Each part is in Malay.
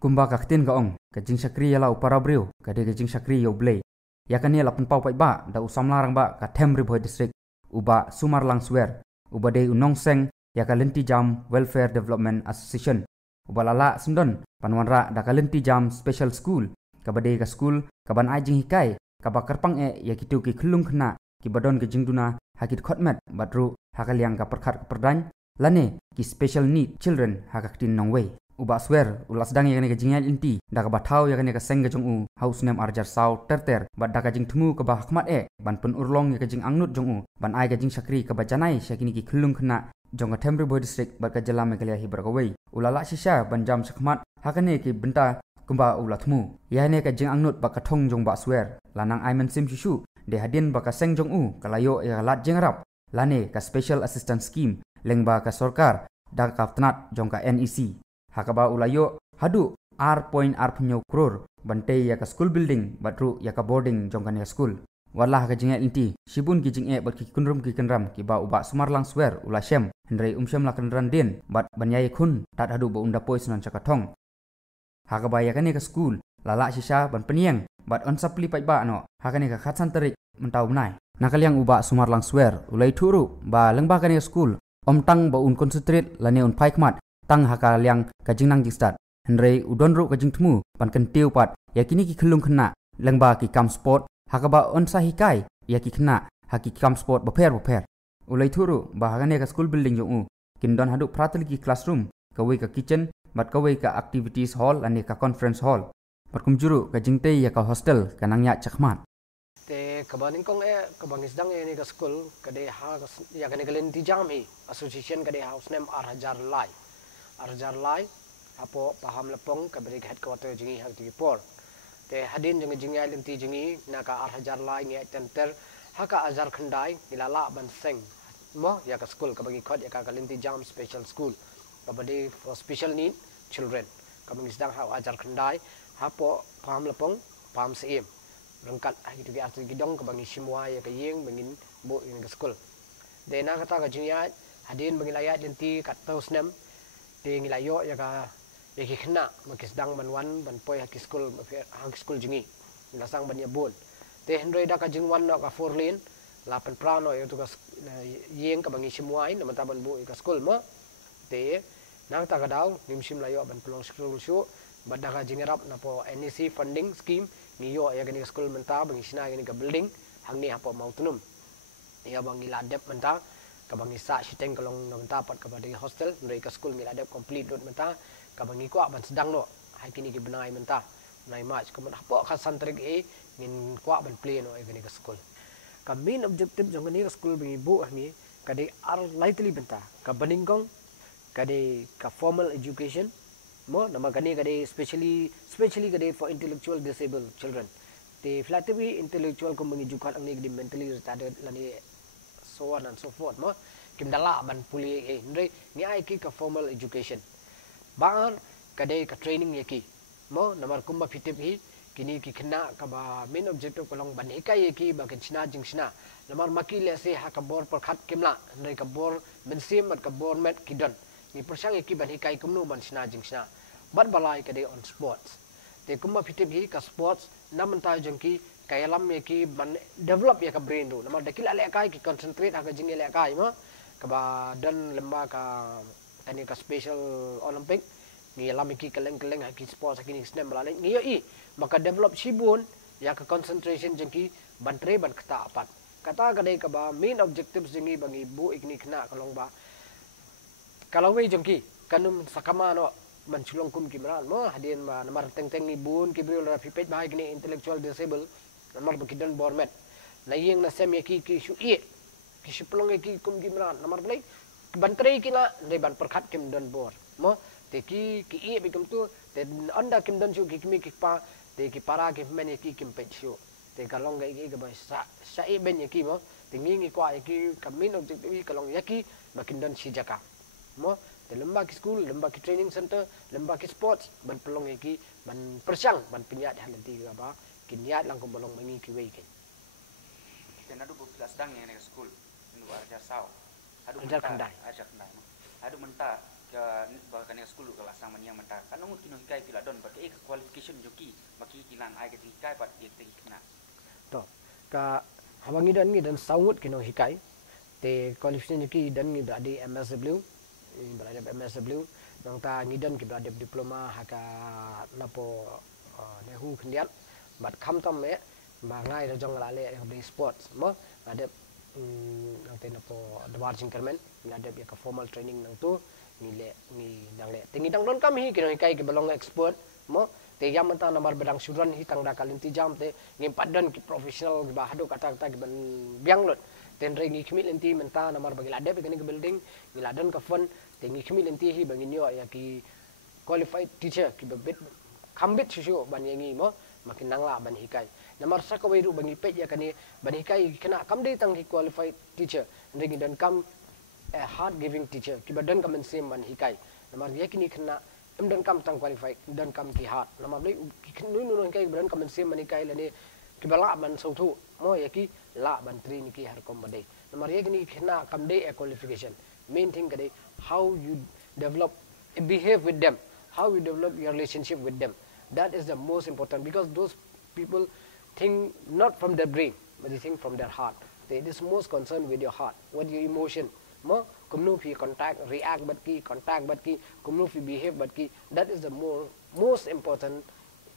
kumba kaktin ka ong ka jing sakri yala upara brio ka de ka jing sakri yo blay yakan ya lapan pau pai ba da usam larang ba ka Themri Boy district uba Sumarlang swer uba de unong seng ya ka Lenti Jam Welfare Development Association uba lala sundon panwanra da ka Lenti Jam Special School ka bade ka school ka ban ai jing hikai ka ba karpang ya kitu ki khulung khna ki badon ke jing duna hakit khotmet badru hakaliang ka perkhat perdan lane ki special need children hakaktin nongwei uba swer ulas dang yakane ka jingyal inti da ka bathau yakane ka seng jong u house name arjar sau terter bad da ka jing thumu ka ba hakmat ban pun urlong ya ka jing angnut jong u ban ai ka jing sakri ka ba janai syakini ki khulung khna jong ka Themri Boy district bar ka jala me kalia hi bar ka wei ulala shisha ban jam sakmat hakane ki benta kumba ulatmu yane ka jing angnut ba ka thong jong ba swer lanang ai men sim shishu de hadin ba ka seng jong u kalayo ya lat jing rap lane ka special assistance scheme lengba ka sorkar da ka tnat jong ka NEC hakaba ulayo hadu R.R punyo crore bante ya ka school building batru ya ka boarding jongkan ya school walah ka jinga inti sibun ki jinge bat ki kunrum ki kenram ki ba uba Sumarlang swer ula shem hendrei umshem la kenran din bat banyai khun tat hadu ba unda poi sunan chakathong hakaba ya ka school lala shisha ban peniang bat on sapli pai ba no hakane ka khatsan tarik mentau nai nakaliang uba Sumarlang swer ulai thuru ba lengba ka school omtang ba un concentrate lane un paikmat tang haka liang ka jingnang jistat hendrei udon ru ka jingtmu pan kan tiu pat yakini ki khulung khna lengba ki kam sport hakaba on sa hikai yaki khna haki kam sport bapher ulai thuru ba hagane ka school building jong u kindon hadu pratal ki classroom ka wei ka kitchen bat ka wei ka activities hall ane ka conference hall patkum juru ka jingte ya ka hostel kanangya chakmat te kabaning kong kabangis dang ni ka school kade ha ya kane kalen ti jam hi association kade house name Arjar Lai apo paham lepong ka beri headquarter jingi hak ti por te hadin jeng jingi lenti jingi naka Arjar Lai ngi center haka Azhar Khandai nilala ban seng mo ya ka school ka bagi khot ya ka lenti jam special school ka badi for special need children ka bangis dang ha Azhar Khandai apo paham lepong paham seim rengkat gitu ki arti gidong ka bangi simwa ya ka yeng bangin bo in ka school de na kata ka jingi hadin bangi layat lenti kat tos nem te ngilayo ya ka yaki khna makis dang banwan ban poi haki school jingi lasang ban yabun te hendrei da ka jingwan no ka 4 lane lapan prano yo to ka yeng ka bangi simwai na mata ban bu ka school mo te nang ta ka daw nim sim layo ban plong school shu badda ka jingerap na po NEC funding scheme niyo ya ka school menta bangi sina ka building hangni hapo mautunum ya bangi ladep menta kabang isa siteng kalong nang tapat kabadi hostel ndai ka school ngila dep complete dot menta kabang ikwa ban sedang no hai kini ki benai menta nai match kaman hapo ka santrik ngin kwa ban play no eveni ka school ka main objective jong ni ka school bingi bu ni kadi ar lightly benta ka baningkong kadi ka formal education mo nama kani kadi especially kadi for intellectual disabled children te flatly intellectual ko bangi jukat ang ni mentally retarded lani so on and so forth mo kim dala ban puli ndre ni ai ki ka formal education baan kade ka training yaki mo namar kumba fitip hi kini ki khna ka ba main objective ko long ban hikai yaki ba kin china jing china namar maki le se ha ka bor par khat kimla ndre ka bor bensim mat ka bor met kidon ni persang yaki ban hikai kumnu ban china jing china bat balai kade on sports te kumba fitip hi ka sports namanta jengki kaya lam ki ban develop ya ka brain tu nama dakil ale kai ki concentrate ha ka jingi ale kai ma ka ba dan lemba ka ani ka special olympic ni lam ki keleng ha ki sports ha ki snem bala ni yo i maka develop sibun ya ka concentration jengki ban tre ban kata apat kata ka dei ka ba main objectives jingi bangi bu ikni kna kalong ba kalau we jengki kanum sakama no man chulong kum kimran mo hadin ma namar teng ni bun ki bril ra pipet ba ikni intellectual disabled namar bakidan bormet layeng na sem yaki ki shu e ki shuplong yaki kum gimran namar play bantrei kina ne ban perkhat kim don bor mo te ki e bikum tu te anda kim don shu ki kimi ki pa te ki para ki men yaki kim pet shu te kalong ga ga ba sa e ben yaki mo te ngi kwa yaki kamin objective kalong yaki bakin don si jaka mo te lemba ki school lemba ki training center lemba ki sports ban pelong yaki ban persang ban pinyat halanti ga ba kinyat lang kung balong mangi ki wei ken tena du kelas dang yang ke school nu arja sau Arjar Khandai adu menta bahkan yang sekolah kelas sama yang mentah kan ngut kino hikai pila don bak qualification joki baki kilan ai ke hikai pat ye te kena to ka hawangi dan saungut kino hikai te qualification joki dan ni berada MSW berada MSW nang ta ngidan ki berada diploma haka napo nehu kendiat bat kham tam me ba ngai da jong la le di sports mo ada nang te napo dawar jingkermen ada ya ka formal training nang tu ni dang le tingi dang don kam hi kino kai ke belong expert mo te yam ta namar bedang suran hi tang da kalin ti jam te ngi padan ki professional ba hadu kata kata ki ben biang lot ten re ngi khmil enti menta namar bagi lade be ke building ngi ladan ka fon te ngi khmil enti hi bangin yo ya ki qualified teacher ki bebet khambit shu ban yangi mo makin nangla ban hikai namar sa ka wei ru bangi pet ya kani ban hikai kena kam de tang ki qualified teacher ngi dan kam a hard giving teacher ki badan kam sem man hikai namar ye kini khna dan kam tang qualify dan kam ki hard namar le ki nu kai badan kam sem man hikai lani ki bala man so thu mo ye ki la ban tri ni ki har kom badai namar ye kini khna kam de a qualification main thing kade how you develop behave with them how you develop your relationship with them that is the most important because those people think not from their brain but they think from their heart they is most concerned with your heart what your emotion mo kumnu phi contact react but ki contact but ki kumnu phi behave but ki that is the most important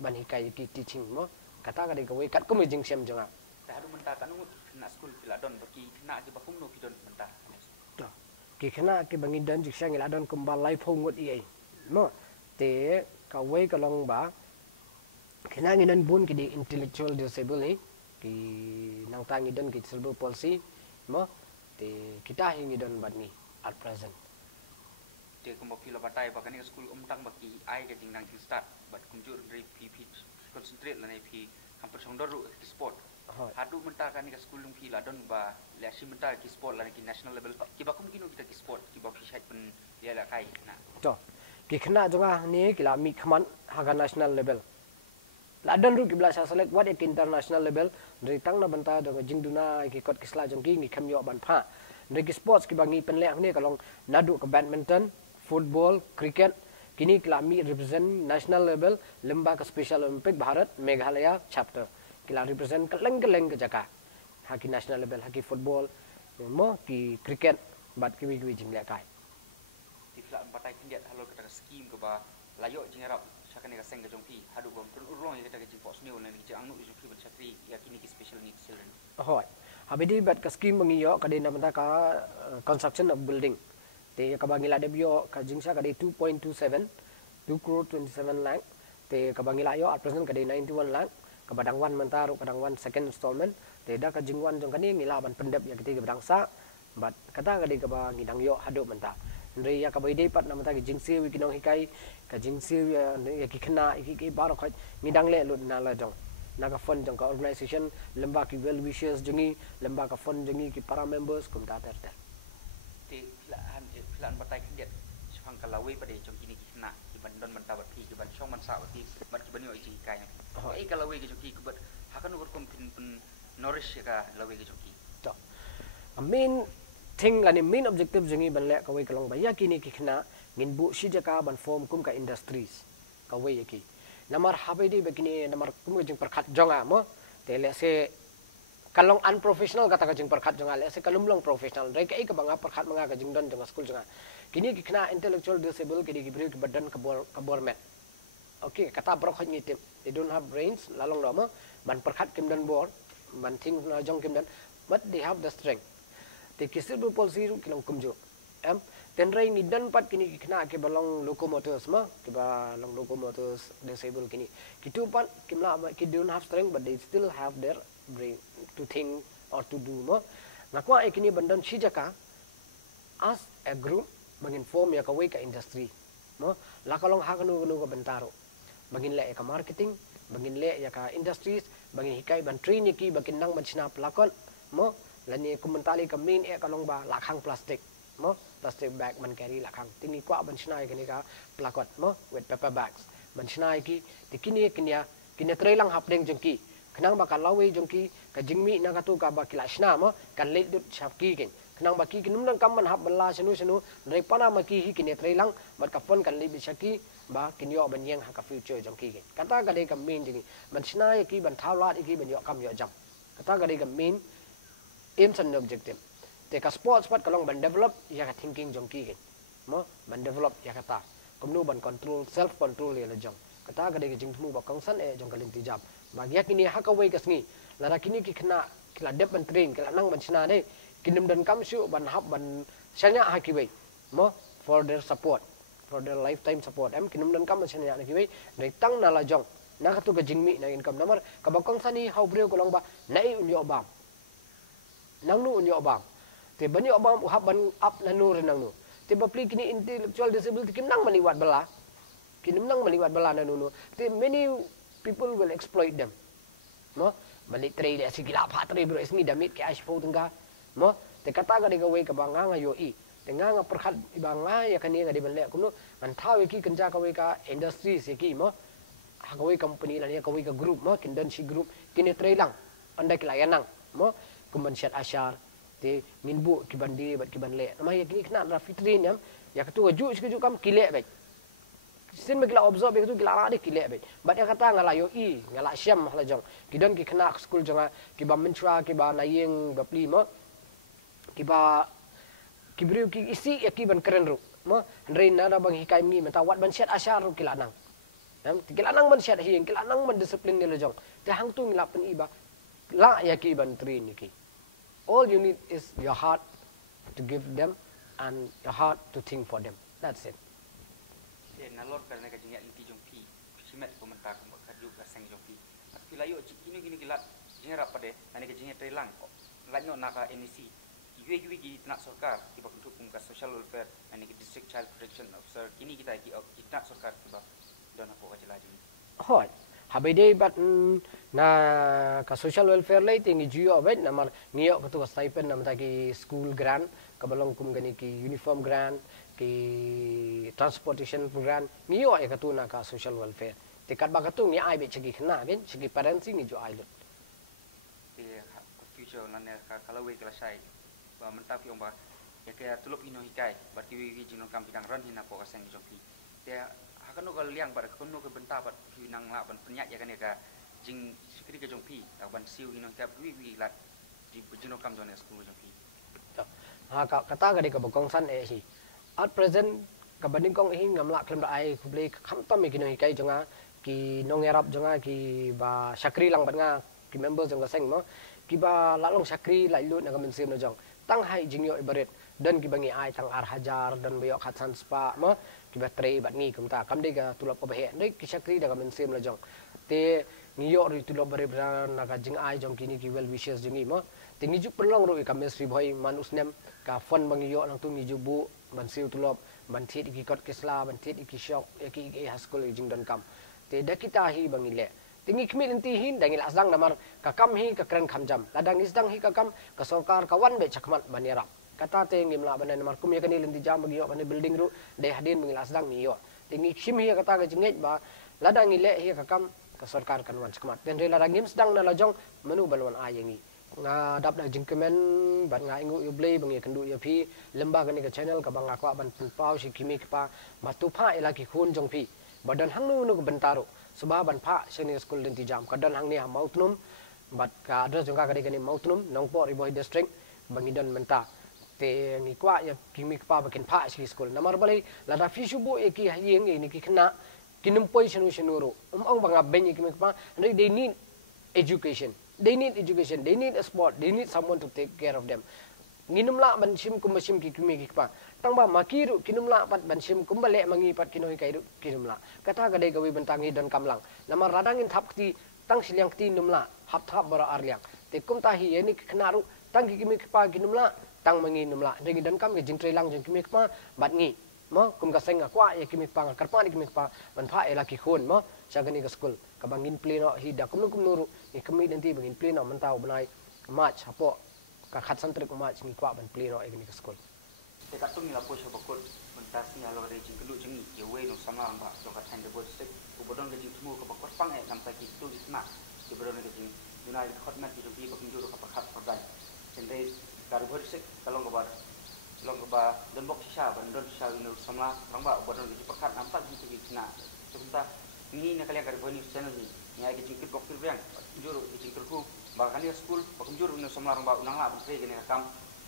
ban hikai ki teaching mo kata ka de ko kat ko me jing sem janga ta hadu mentah kan ngut kena school pila don baki kena ki bakum no pidon mentah to ki khana ki bangi dan jik sang ila don kumbal lai phong ngut i mo te ka wei ka long ba khana ngi dan bun ki di intellectual disable ni ki nang tangi dan ki cerebral palsy mo te kita hingi don badni at present te kumba pila batai bahkan yang school umtang baki ai ke ding nang start but kumjur dari pi concentrate la nei pi hampir songdor sport hadu mentah kan ke school pila don ba lesi mentah ki sport la ki national level ki bakum kino kita ki sport ki ba pi side pen ya la kai na to ki khna jonga ni kila mi khman haga national level ladan ru ki bla sa select what at international level dari tang na banta do jingduna ki kot kisla jongki ngi khamyo ban pha dari sports ki bangi penlek ni kalong nadu ke badminton football cricket kini klami represent national level lemba ke special olympic bharat meghalaya chapter kila represent keleng ke jaka haki national level haki football mo ki cricket bat ki wi jingle kai tifla batai kindiat halo kita scheme ke ba layo jingarap sakan ka seng ke jongpi hadu bom turun urong kita ke jingpok sniu lan ki angnu jongpi ban satri ya kini ki special needs children hoi habidi bat ka scheme bangi yo ka de na menta ka construction of building te ka bangila de bio ka jingsa ka de 2.27 2 crore 27 lakh te ka bangila yo at present ka de 91 lakh ka badang wan menta ru kadang wan second installment te da ka jingwan jong kani ngila ban pendep ya kiti badang sa bat kata ka de ka ba ngidang yo hadu menta ndre ya ka bai de pat na menta ki jingsi wi kinong hikai ka jingsi ya ki khna ki bar khoi ngidang le lu na la jong naga fund jong ka organization lemba ki well wishes jongi lemba ka fund jongi ki para members kum ta ter te plan batai kindiat sang kalawi pada jong kini kena ki ban don menta bat ki ban song man sa bat ki ban yo ji kai ai kalawi ki joki bat hakan ukur kom pin nourish ka lawi ki joki to a main thing la ni main objective jongi ban le ka wei kalong ba ya kini ki khna ngin bu shi jaka ban form kum ka industries ka wei ki namar habai di begini namar kum jing perkhat jonga mo te le se kalong unprofessional kata ka jing perkhat jonga le se kalum long professional rek ai ka banga perkhat manga ka jing don jonga school jonga kini ki khna intellectual disable ki ki bri ki badan ka bor met okay kata brok hot ngitim they don't have brains lalong do mo ban perkhat kim dan bor ban thing na jong kim dan but they have the strength te cerebral palsy ru kilong kumjo em ten rai ni dan pat kini ki khna ke balong locomotors ma ke ba long locomotors disable kini kitu pat kimla ki don't have strength but they still have their brain to think or to do mo ngakwa ekini bandan shijaka as a group bangin form ya ka wei ka industry mo la kalong ha kanu ka bentaro bangin le ka marketing bangin le ya ka industries bangin hikai ban train ki bakin nang manchina plakon mo lani kumentali ka main e kalong ba lakhang plastic mo plastic bag man carry lakhang tini kwa ban chnai kini ka plakot mo with paper bags ban chnai ki tikini kinya trailang hapdeng jengki khnang ba ka lawi jengki ka jingmi na ka tu ka ba kilashna mo kan le dut chapki ken kenang baki kinum nang kam man hab bala senu dari pana maki hi kine trailang bat kapon kan li bisaki ba kinyo ban yang ha ka future jong ki kata ga de kam min jingi ban sna ki ban thawlat ki ban yo kam yo jam kata ga de kam min aims and objective te ka sports pat kalong ban develop ya ka thinking jong ki mo ban develop ya kata kumnu ban control self control ya la jong kata ga de jing thmu ba kong san e jong kalin ti jam ba ya kini ha ka wei kasngi la kini ki khna kila dep ban train kila nang ban sna de kinum dan kam su ban hab ban sanya ha ki wei mo for their support for their lifetime support em kinum dan kam sanya na ki wei dai tang na la jong na ka tu ga jingmi na income namar ka ba kong sani hau breu ko long ba nai unyo bam nang nu unyo bam te bani obam hab ban up na nu renang nu te ba pli kini intellectual disability kin nang maliwat bala kinum nang maliwat bala na nu te many people will exploit them mo balik trade dia sigila patre bro isni damit ke aspo tengah mo te kata ga de ga we ka banga nga yo i te nga perkhat ibanga ya kani ga de ban le kuno an thawe ki kanja ka we ka industry se ki mo ha ga we company la ne ka we ka group mo kindan si group kini trade lang andai ki layanang mo kumban syat asyar te minbu ki bandi bat ki ban le ma ya kini kena ra fitrin yam ya ka tu ga ju sekju kam kile baik sin bagla observe begitu gila ada kile be bat ya kata ngala yo i ngala syam la jong kidan ki kena school jonga ki ba mentra ki ba nayeng ba pli mo ki ba ki bru ki isi ya ki ban keren ru mo ndre na da bang hikai mi mata wat ban syat asyar ru kila nang nam kila nang ban syat hieng kila nang ban disiplin ni la jong te hang tu ngila pen iba la ya ki ban train ki all you need is your heart to give them and your heart to think for them that's it nalor karena kajian inti jongpi simet komentar ko kadu ka seng jongpi tapi layo kini gilat jinga rapade ane kajian trailang lanyo naka NEC yue gi nak sarkar tiba untuk ka social welfare ane district child protection officer kini kita nak sarkar tiba don apa ka jelaji hoi habede bat na ka social welfare lai tingi juyo bet namar niyo ka tu stipend nam ta ki school grant ka balong kum gani ki uniform grant ki transportation program niyo ya katuna ka social welfare tikat ba katung ni ai be chigi khna ben chigi parents ni jo ai lut te future lan ka kalawe kala sai ba menta pi omba ya ke tulop ino hikai berarti wi jinon kam pidang ran hina ko ka seng joki te hakano kal liang bar kono ke benta bat hinang la ban penyat ya kan ya ka jing sikri ke jongpi tak ban siu ino kap wi lat di jinon kam jone school jongpi ha ka kata ga de ka bokong san e si at present kabanding kong hi ngamla klem da ai kuble kham tam mi kinoi kai jonga ki nong erap jonga ki ba sakri lang bat nga ki members jonga seng mo ki ba la long sakri lai lut na kamen sim no jong tang hai jingyo ibaret dan ki bangi ai tang ar hajar dan bayok khatsan spa mo ki ba tre bat ngi kum ta kam de ga tulop ko bahe ne ki sakri da kamen sim no jong te ngiyo ri tulop bare bra na ka jing ai jong kini ki well wishes jingi mo te ngi ju perlong ro ka mesri boy manus nem ka fon bangi yo nang tu ngi ju bu ban siu tulop ban thit ki kot kisla ban thit ki shok ki haskul jing don kam te da kita hi bangi le tingi khmi inti hin dangi asdang namar ka kam hi ka kren kham jam ladang isdang hi ka kam ka sarkar ka wan be chakmat banira kata te ngimla banan namar kum yakani linti jam bagi yo ban building ru de hadin bangi asdang ni yo tingi khim hi kata ka jingej ba ladang ile hi ka kam ka sarkar kan wan chakmat ten re ladang ngim sedang na lajong menu balwan ayengi nga dap da jingkemen ban nga ingu yublei bangi kendu ya phi lemba gani ka channel ka banga kwa ban pau si kimi pa matu pha ela ki khun jong phi badan hang nu nu bentaro suba ban pha senior school din ti jam kadan hang ni ha mautnum bat ka address jong ka gani mautnum nongpo riboy district bangi don menta te ngi kwa ya kimi pa bakin pha si school namar balai la da fi shubu e ki hieng e ni ki khna kinumpoi senu ro ong banga ben kimi pa they need education. They need education. They need a sport. They need someone to take care of them. Nginumla ban sim kum sim ki kumi ki pa. Tang ba makiru kinumla pat ban sim kum bale mangi pat kinoi kai kinumla. Kata ga dei gawi bentangi dan kamlang. Nama radangin thap ti tang silyang ti numla hap thap bara arliang. Te kum ta hi yani knaru tang ki kimi ki pa kinumla tang mangi numla. Dei dan kam ke jingtrei lang jing kimi ki pa bat ngi. Mo kum ka seng akwa ya kimi pa karpa ni kimi pa ban pha ela ki khun mo sagani ka school ka bangin pleno hi da kum nuru ni kami nanti bangin pleno mentau banai match hapo ka khat santrik match ni kwa ban pleno e ka school te ka tung ni la po sha bakol mentas ni alo re jing kelu jing ye we no sama ba so ka than de bo sek u bodon ge jing tumu ka bakor pang e nam ta ki tu isna ki bodon ge jing yunai khotmat ki bi bakin juro ka pakhat pardai sendai kari bhoi sik kalong ba don bok sisa ban don sisa inu samla rangba bodon gi pakat nampak gi cina sebentar ni na kalian kari bhoi ni channel ni nyai gi jingkit bok fil bang juru gi jingkit ku bahkan dia school bakum juru inu samla rangba unang la bukre gini kam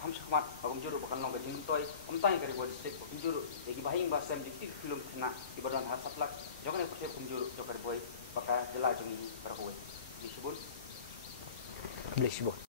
ham sakmat bakum juru bahkan long gajing toy tang kari bhoi sik bakum juru gi bahing ba sem diktik film kena di bodon hasat lak jokan e persep bakum juru jokar bhoi baka jela jongi berhoi disebut Bless you.